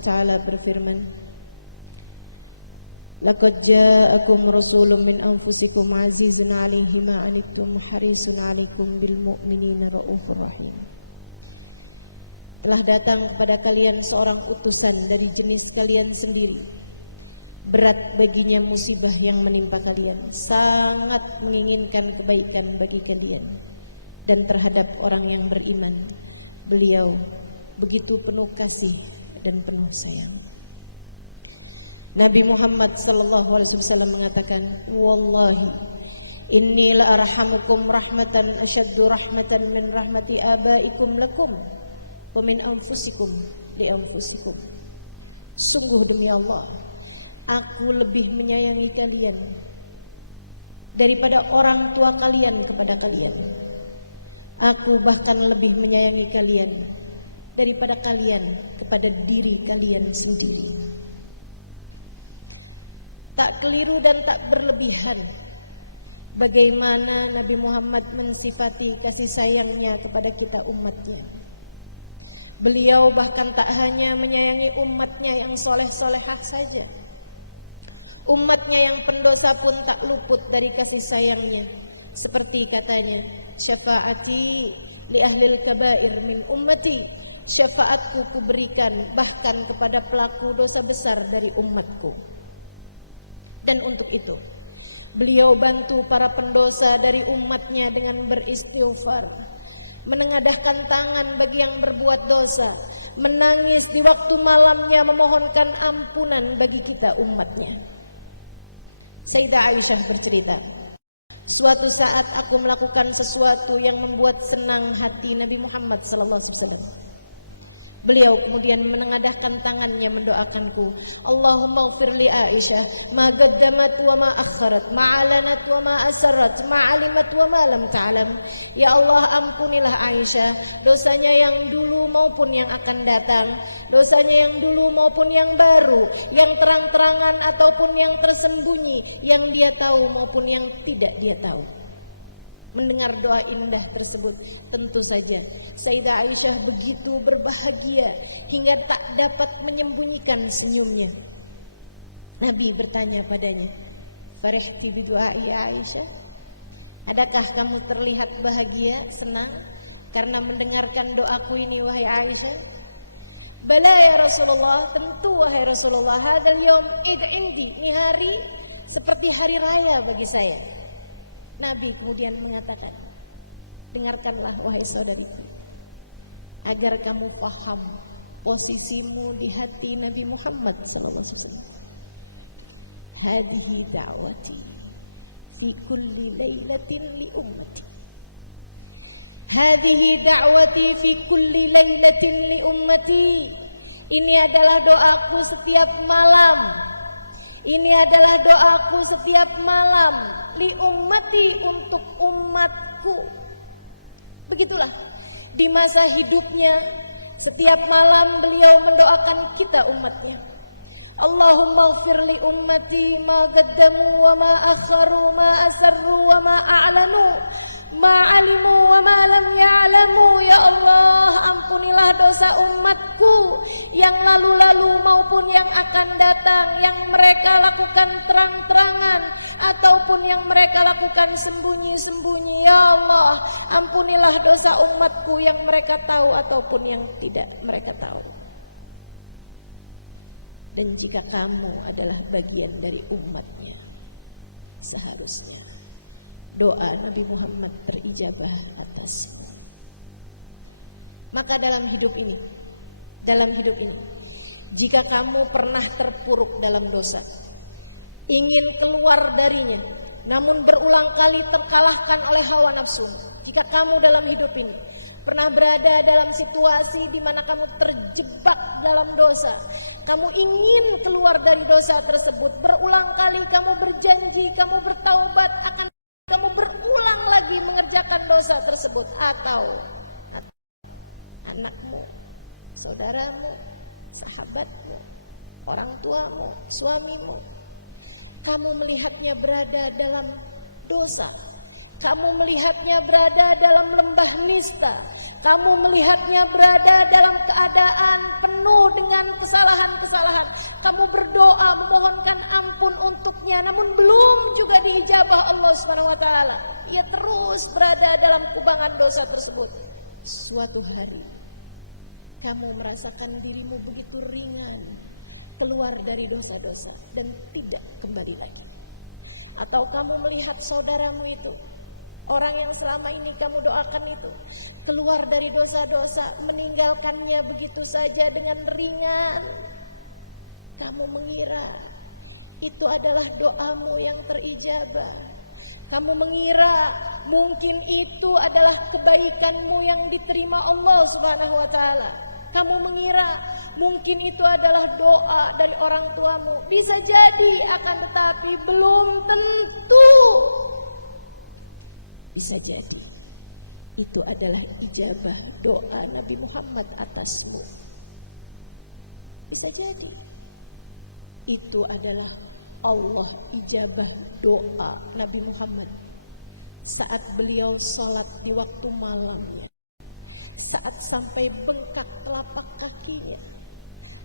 wa ta'ala berfirman, laqad ja'akum rasulun min anfusikum azizun 'alaihi ma 'anittum harisun 'alaikum bil mu'minina raufur rahim. Telah datang kepada kalian seorang utusan dari jenis kalian sendiri. Berat baginya musibah yang menimpa kalian, sangat menginginkan kebaikan bagi kalian. Dan terhadap orang yang beriman, beliau begitu penuh kasih dan penuh sayang. Nabi Muhammad sallallahu alaihi wasallam mengatakan, wallahi inni la arhamukum rahmatan asyaddu rahmatan min rahmati abaikum lakum wa min anfusikum li anfusikum. Sungguh demi Allah, aku lebih menyayangi kalian daripada orang tua kalian kepada kalian. Aku bahkan lebih menyayangi kalian daripada kalian kepada diri kalian sendiri. Tak keliru dan tak berlebihan bagaimana Nabi Muhammad mensifati kasih sayangnya kepada kita umatnya. Beliau bahkan tak hanya menyayangi umatnya yang soleh-solehah saja. Umatnya yang pendosa pun tak luput dari kasih sayangnya. Seperti katanya, syafaati li ahlil kabair min ummati, syafaatku kuberikan bahkan kepada pelaku dosa besar dari umatku. Dan untuk itu beliau bantu para pendosa dari umatnya dengan beristighfar, menengadahkan tangan bagi yang berbuat dosa, menangis di waktu malamnya memohonkan ampunan bagi kita umatnya. Sayyidah Aisyah bercerita, suatu saat aku melakukan sesuatu yang membuat senang hati Nabi Muhammad SAW. Beliau kemudian menengadahkan tangannya mendoakanku, Allahumma ighfir li Aisyah ma qaddamat wa ma akharat, ma alanat wa ma asarrat, ma alimat wa ma lam ta'lam. Ya Allah, ampunilah Aisyah dosanya yang dulu maupun yang akan datang, dosanya yang dulu maupun yang baru, yang terang-terangan ataupun yang tersembunyi, yang dia tahu maupun yang tidak dia tahu. Mendengar doa indah tersebut, tentu saja Sayyidah Aisyah begitu berbahagia hingga tak dapat menyembunyikan senyumnya. Nabi bertanya padanya, farihti bi du'ai Aisyah? Adakah kamu terlihat bahagia, senang karena mendengarkan doaku ini wahai Aisyah? Bala ya Rasulullah, tentu wahai Rasulullah, hadzal yaum id indi, ini hari seperti hari raya bagi saya. Nabi kemudian mengatakan, dengarkanlah wahai saudariku, agar kamu paham posisimu di hati Nabi Muhammad SAW. Hadihi da'wati fi kulli lailatin li ummati. Hadihi da'wati fi kulli lailatin li ummati. Ini adalah doaku setiap malam. Ini adalah doaku setiap malam, li ummati, untuk umatku. Begitulah di masa hidupnya, setiap malam beliau mendoakan kita umatnya. Allahumma ighfir li ummati ma qaddamu wa ma akharu ma asarru wa ma a'lanu ma alimu wa ma lam ya'lamu. Ya Allah, ampunilah dosa umatku yang lalu-lalu maupun yang akan datang, yang mereka lakukan terang-terangan ataupun yang mereka lakukan sembunyi-sembunyi. Ya Allah, ampunilah dosa umatku yang mereka tahu ataupun yang tidak mereka tahu. Dan jika kamu adalah bagian dari umatnya, seharusnya doa Nabi Muhammad terijabah atasnya. Maka dalam hidup ini, jika kamu pernah terpuruk dalam dosa, ingin keluar darinya, namun berulang kali terkalahkan oleh hawa nafsu, jika kamu dalam hidup ini pernah berada dalam situasi di mana kamu terjebak dalam dosa, kamu ingin keluar dari dosa tersebut, berulang kali kamu berjanji, kamu bertaubat, akan kamu berulang lagi mengerjakan dosa tersebut, atau anakmu, saudaramu, sahabatmu, orang tuamu, suamimu, kamu melihatnya berada dalam dosa, Kamu melihatnya berada dalam lembah nista. Kamu melihatnya berada dalam keadaan penuh dengan kesalahan-kesalahan. Kamu berdoa memohonkan ampun untuknya, namun belum juga diijabah Allah SWT. Ia terus berada dalam kubangan dosa tersebut. Suatu hari kamu merasakan dirimu begitu ringan keluar dari dosa-dosa dan tidak kembali lagi. Atau kamu melihat saudaramu itu, orang yang selama ini kamu doakan itu, keluar dari dosa-dosa, meninggalkannya begitu saja dengan ringan. Kamu mengira itu adalah doamu yang terijabah. Kamu mengira mungkin itu adalah kebaikanmu yang diterima Allah Subhanahu wa taala. Kamu mengira mungkin itu adalah doa dari orang tuamu. Bisa jadi, akan tetapi belum tentu. Bisa jadi itu adalah ijabah doa Nabi Muhammad atasmu. Bisa jadi itu adalah Allah ijabah doa Nabi Muhammad saat beliau salat di waktu malamnya, saat sampai bengkak telapak kakinya,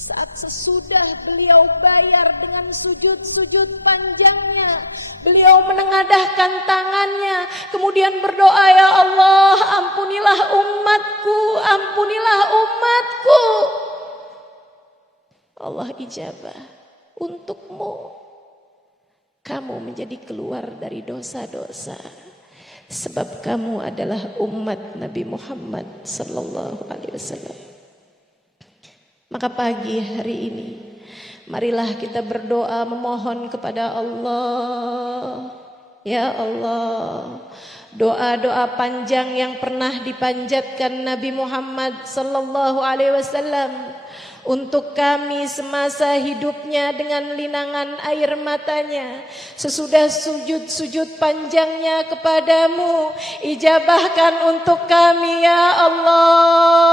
saat sesudah beliau bayar dengan sujud-sujud panjangnya, beliau menengadahkan tangannya, kemudian berdoa, ya Allah, ampunilah umatku, ampunilah umatku. Allah ijabah untukmu. Kamu menjadi keluar dari dosa-dosa, sebab kamu adalah umat Nabi Muhammad sallallahu alaihi wasallam. Maka pagi hari ini, marilah kita berdoa memohon kepada Allah. Ya Allah, doa-doa panjang yang pernah dipanjatkan Nabi Muhammad sallallahu alaihi wasallam untuk kami semasa hidupnya dengan linangan air matanya, sesudah sujud-sujud panjangnya kepadamu, ijabahkan untuk kami ya Allah.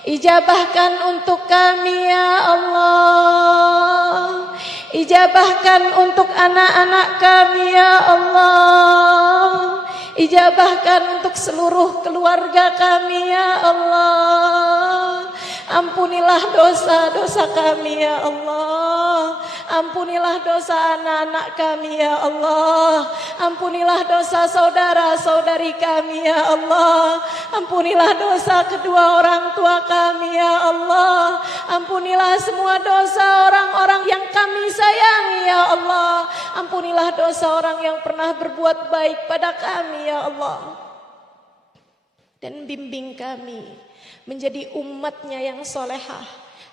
Ijabahkan untuk kami ya Allah. Ijabahkan untuk anak-anak kami ya Allah. Ijabahkan untuk seluruh keluarga kami ya Allah. Ampunilah dosa-dosa kami ya Allah. Ampunilah dosa anak-anak kami ya Allah. Ampunilah dosa saudara-saudari kami ya Allah. Ampunilah dosa kedua orang tua kami ya Allah. Ampunilah semua dosa orang-orang yang kami sayangi ya Allah. Ampunilah dosa orang yang pernah berbuat baik pada kami ya Allah. Dan bimbing kami menjadi umatnya yang solehah,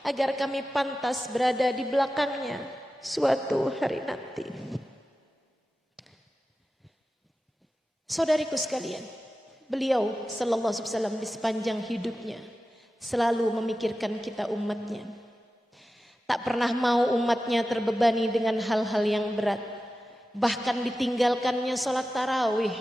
agar kami pantas berada di belakangnya suatu hari nanti. Saudariku sekalian, beliau sallallahu alaihi wasallam di sepanjang hidupnya selalu memikirkan kita umatnya. Tak pernah mau umatnya terbebani dengan hal-hal yang berat. Bahkan ditinggalkannya sholat tarawih,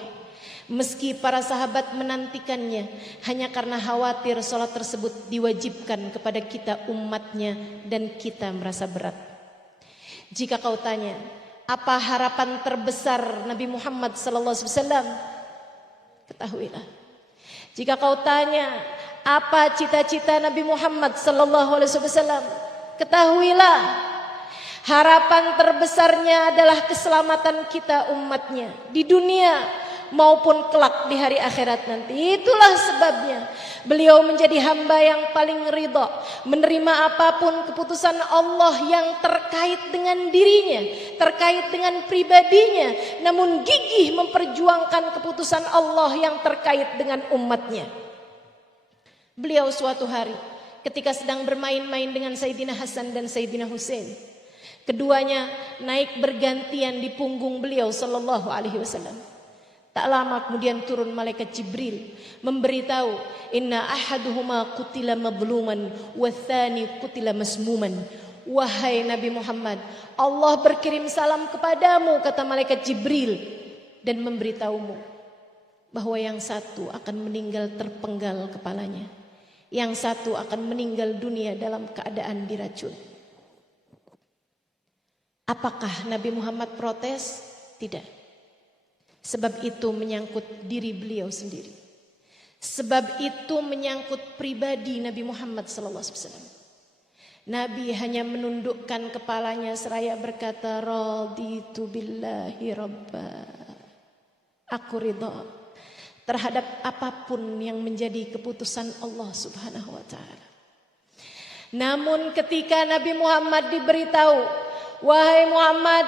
meski para sahabat menantikannya, hanya karena khawatir sholat tersebut diwajibkan kepada kita umatnya dan kita merasa berat. Jika kau tanya, apa harapan terbesar Nabi Muhammad SAW? Ketahuilah. Jika kau tanya, apa cita-cita Nabi Muhammad SAW? Ketahuilah, harapan terbesarnya adalah keselamatan kita umatnya di dunia maupun kelak di hari akhirat nanti. Itulah sebabnya beliau menjadi hamba yang paling ridha, menerima apapun keputusan Allah yang terkait dengan dirinya, terkait dengan pribadinya, namun gigih memperjuangkan keputusan Allah yang terkait dengan umatnya. Beliau suatu hari ketika sedang bermain-main dengan Sayyidina Hasan dan Sayyidina Husain, keduanya naik bergantian di punggung beliau sallallahu alaihi wasallam. Tak lama kemudian turun malaikat Jibril memberitahu, inna ahaduhuma qutila madluman wa tsani qutila masmuman. Wahai Nabi Muhammad, Allah berkirim salam kepadamu, kata malaikat Jibril, dan memberitahumu bahwa yang satu akan meninggal terpenggal kepalanya, yang satu akan meninggal dunia dalam keadaan diracun. Apakah Nabi Muhammad protes? Tidak. Sebab itu menyangkut diri beliau sendiri. Sebab itu menyangkut pribadi Nabi Muhammad SAW. Nabi hanya menundukkan kepalanya seraya berkata, raditu billahi rabba. Aku ridha terhadap apapun yang menjadi keputusan Allah Subhanahu wa taala. Namun ketika Nabi Muhammad diberitahu, wahai Muhammad,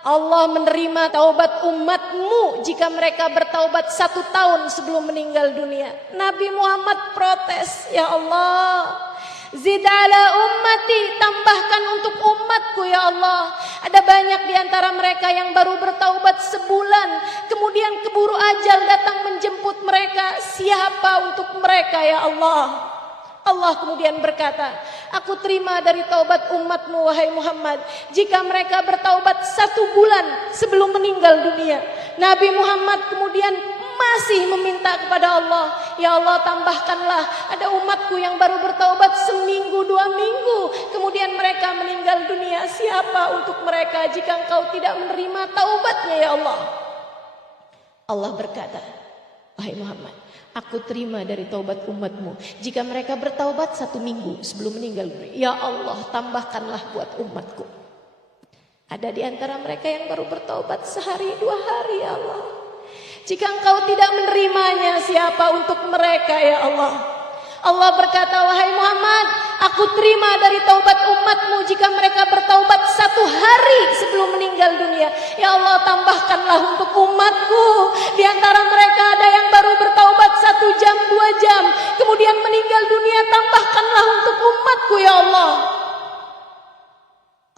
Allah menerima taubat umatmu jika mereka bertaubat 1 tahun sebelum meninggal dunia. Nabi Muhammad protes, ya Allah, zid ala ummati, tambahkan untuk umatku ya Allah. Ada banyak di antara mereka yang baru bertaubat sebulan, kemudian keburu ajal datang menjemput mereka. Siapa untuk mereka ya Allah? Allah kemudian berkata, aku terima dari taubat umatmu wahai Muhammad jika mereka bertaubat 1 bulan sebelum meninggal dunia. Nabi Muhammad kemudian masih meminta kepada Allah, ya Allah tambahkanlah ada umatku yang baru bertaubat seminggu 2 minggu kemudian mereka meninggal dunia. Siapa untuk mereka jika engkau tidak menerima taubatnya ya Allah? Allah berkata, wahai Muhammad, aku terima dari taubat umatmu jika mereka bertaubat 1 minggu sebelum meninggal dunia. Ya Allah, tambahkanlah buat umatku. Ada di antara mereka yang baru bertaubat sehari 2 hari ya Allah. Jika engkau tidak menerimanya, siapa untuk mereka ya Allah? Allah berkata, wahai Muhammad, aku terima dari taubat umatmu jika mereka bertaubat 1 hari sebelum meninggal dunia. Ya Allah, tambahkanlah untuk umatku. Di antara mereka ada yang baru bertaubat 1 jam 2 jam kemudian meninggal dunia. Tambahkanlah untuk umatku ya Allah.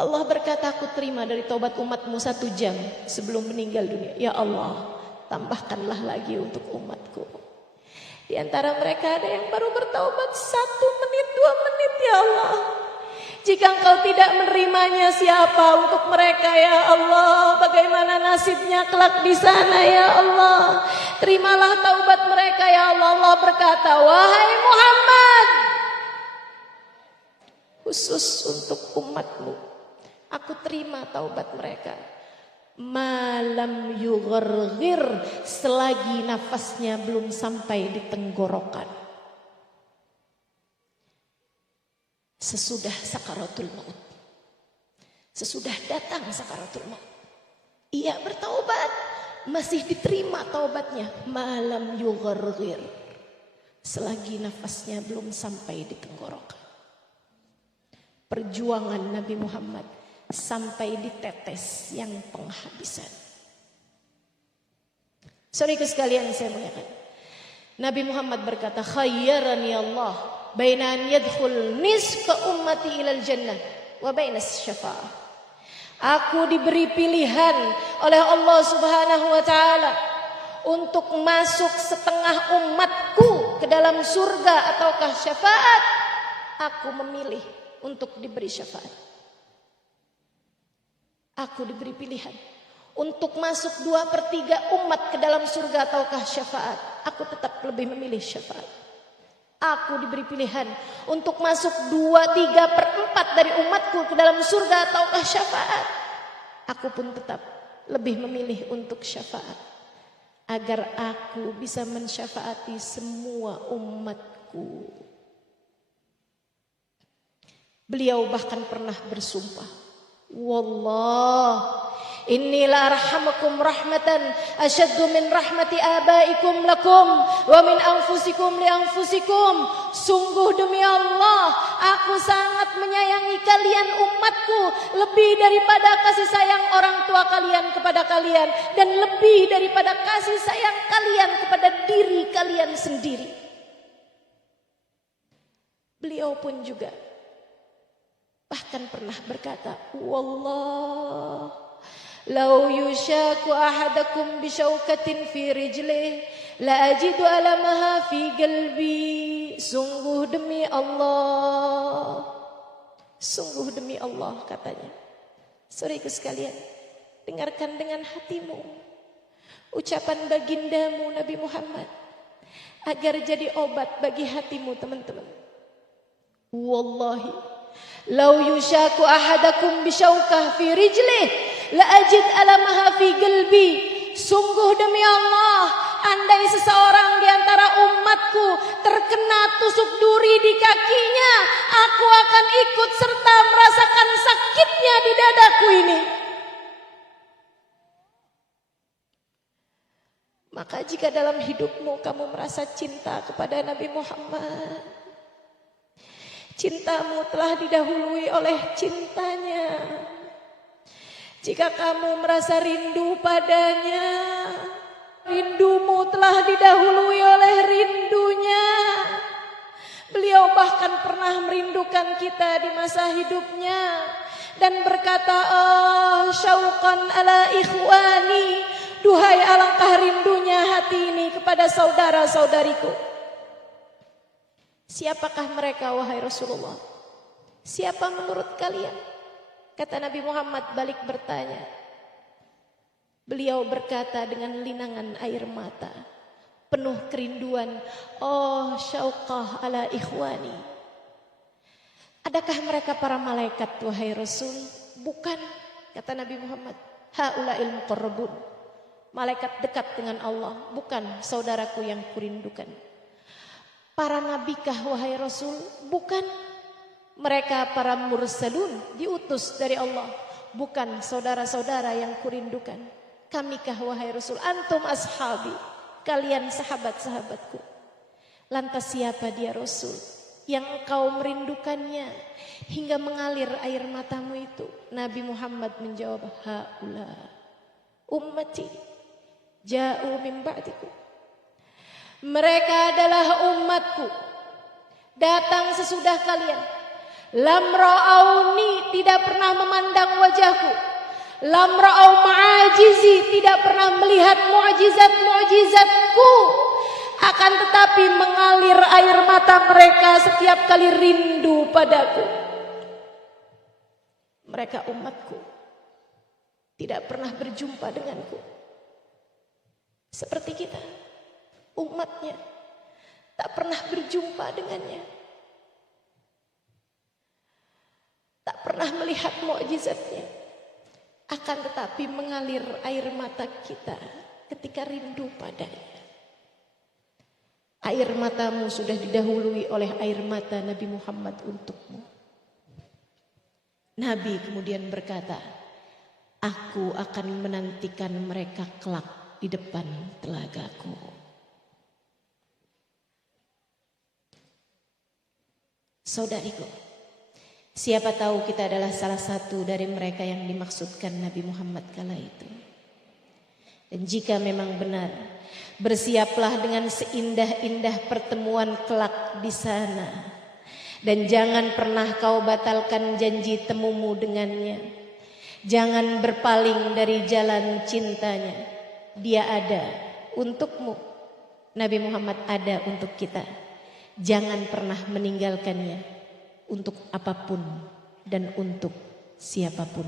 Allah berkata, aku terima dari taubat umatmu 1 jam sebelum meninggal dunia. Ya Allah, tambahkanlah lagi untuk umatku. Di antara mereka ada yang baru bertaubat 1 menit 2 menit ya Allah. Jika engkau tidak menerimanya, siapa untuk mereka ya Allah? Bagaimana nasibnya kelak di sana ya Allah? Terimalah taubat mereka ya Allah. Allah berkata, wahai Muhammad, khusus untuk umatmu aku terima taubat mereka. Malam yugharghir, selagi nafasnya belum sampai di tenggorokan. Sesudah sakaratul maut, sesudah datang sakaratul maut, ia bertaubat, masih diterima taubatnya. Malam yugharghir, selagi nafasnya belum sampai di tenggorokan. Perjuangan Nabi Muhammad sampai di tetes yang penghabisan. Saudaraku sekalian saya muliakan, Nabi Muhammad berkata, khayyarani Allah baina an yadkhul nisfa ummati ilal jannah wa baina syafa'ah. Aku diberi pilihan oleh Allah Subhanahu wa taala untuk masuk setengah umatku ke dalam surga ataukah syafaat. Aku memilih untuk diberi syafaat. Aku diberi pilihan untuk masuk 2/3 umat ke dalam surga ataukah syafaat. Aku tetap lebih memilih syafaat. Aku diberi pilihan untuk masuk 2/3/4 dari umatku ke dalam surga ataukah syafaat. Aku pun tetap lebih memilih untuk syafaat, agar aku bisa mensyafaati semua umatku. Beliau bahkan pernah bersumpah, wallah inni la arhamakum rahmatan asyaddu min rahmati abaikum lakum wa min anfusikum li anfusikum. Sungguh demi Allah, aku sangat menyayangi kalian umatku lebih daripada kasih sayang orang tua kalian kepada kalian, dan lebih daripada kasih sayang kalian kepada diri kalian sendiri. Beliau pun juga bahkan pernah berkata, wallah law yushaku ahadakum bisyaukatin fi rijlih la ajidu alamaha fi qalbi. Sungguh demi Allah, sungguh demi Allah katanya. Saudaraku sekalian, dengarkan dengan hatimu ucapan bagindamu Nabi Muhammad agar jadi obat bagi hatimu teman-teman. Wallahi lau yushaku ahadakum bisyaukah fi rijlih la ajid alamaha fi qalbi. sungguh demi Allah, andai seseorang di antara umatku terkena tusuk duri di kakinya, aku akan ikut serta merasakan sakitnya di dadaku ini. Maka jika dalam hidupmu kamu merasa cinta kepada Nabi Muhammad, cintamu telah didahului oleh cintanya. Jika kamu merasa rindu padanya, rindumu telah didahului oleh rindunya. Beliau bahkan pernah merindukan kita di masa hidupnya dan berkata, "Ah, syauqan ala ikhwani." Duhai alangkah rindunya hati ini kepada saudara-saudariku. Siapakah mereka wahai Rasulullah? Siapa menurut kalian? Kata Nabi Muhammad balik bertanya. Beliau berkata dengan linangan air mata, penuh kerinduan, "Oh syauqah ala ikhwani." Adakah mereka para malaikat wahai Rasul? Bukan, kata Nabi Muhammad. Haula'il muqarrabun. Malaikat dekat dengan Allah, bukan saudaraku yang kurindukan. Para nabikah wahai Rasul? Bukan. Mereka para mursalun, diutus dari Allah, bukan saudara-saudara yang kurindukan. Kamikah wahai Rasul? Antum ashabi, kalian sahabat-sahabatku. Lantas siapa dia Rasul yang engkau merindukannya hingga mengalir air matamu itu? Nabi Muhammad menjawab, haula ummati ja'u min ba'diku. Mereka adalah umatku, datang sesudah kalian. Lam ra'auni, tidak pernah memandang wajahku. Lam ra'au ma'ajizi, tidak pernah melihat mu'jizat-mu'jizatku. Akan tetapi mengalir air mata mereka setiap kali rindu padaku. Mereka umatku, tidak pernah berjumpa denganku. Seperti kita, umatnya, tak pernah berjumpa dengannya. Tak pernah melihat mukjizatnya. Akan tetapi mengalir air mata kita ketika rindu padanya. Air matamu sudah didahului oleh air mata Nabi Muhammad untukmu. Nabi kemudian berkata, aku akan menantikan mereka kelak di depan telagaku. Saudariku, siapa tahu kita adalah salah satu dari mereka yang dimaksudkan Nabi Muhammad kala itu. Dan jika memang benar, bersiaplah dengan seindah-indah pertemuan kelak di sana. Dan jangan pernah kau batalkan janji temumu dengannya. Jangan berpaling dari jalan cintanya. Dia ada untukmu. Nabi Muhammad ada untuk kita. Jangan pernah meninggalkannya untuk apapun dan untuk siapapun.